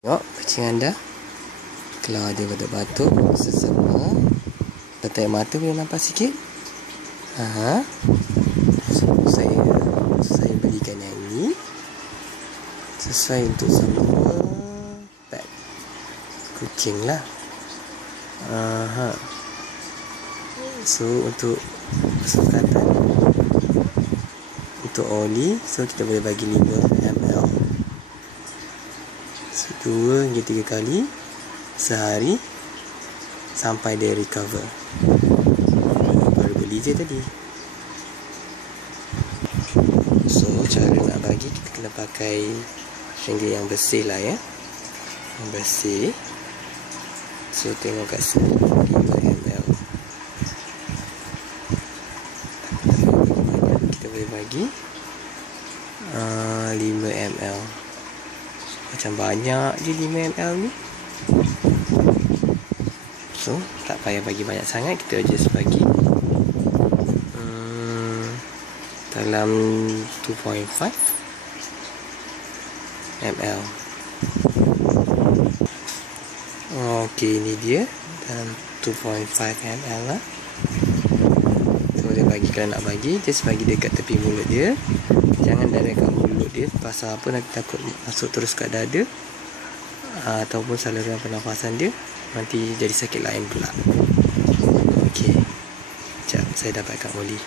Tengok kucing anda. Kalau ada batuk-batuk sesama, letak mata boleh nampak sikit. Saya berikan yang ini sesuai untuk semua pet kucing lah. So untuk kesempatan untuk oli, so kita boleh bagi 5 ml. So 2 hingga 3 kali sehari sampai dia recover. Baru beli je tadi. So cara nak bagi, kita kena pakai single yang bersih lah ya. Yang bersih. So tengok kat sini 5 ml. Kita boleh bagi 5 ml. Macam banyak je 5 ml ni. So tak payah bagi banyak sangat, kita just bagi dalam 2.5 ml. Okey, ini dia dalam 2.5 ml lah. So boleh bagi, kalau nak bagi just bagi dekat tepi mulut dia. Jangan darahkan mulut dia. Pasal apa, nanti takut masuk terus kat dada ataupun saluran pernafasan dia, nanti jadi sakit lain pula. Okey, sekejap saya dapatkan oli.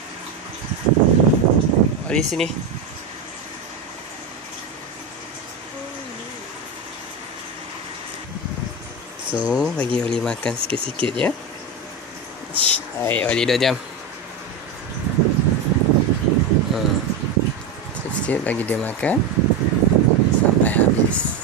Oli sini. So bagi oli makan sikit-sikit ya. Hai, oli dah jam. Sikit bagi dia makan sampai habis.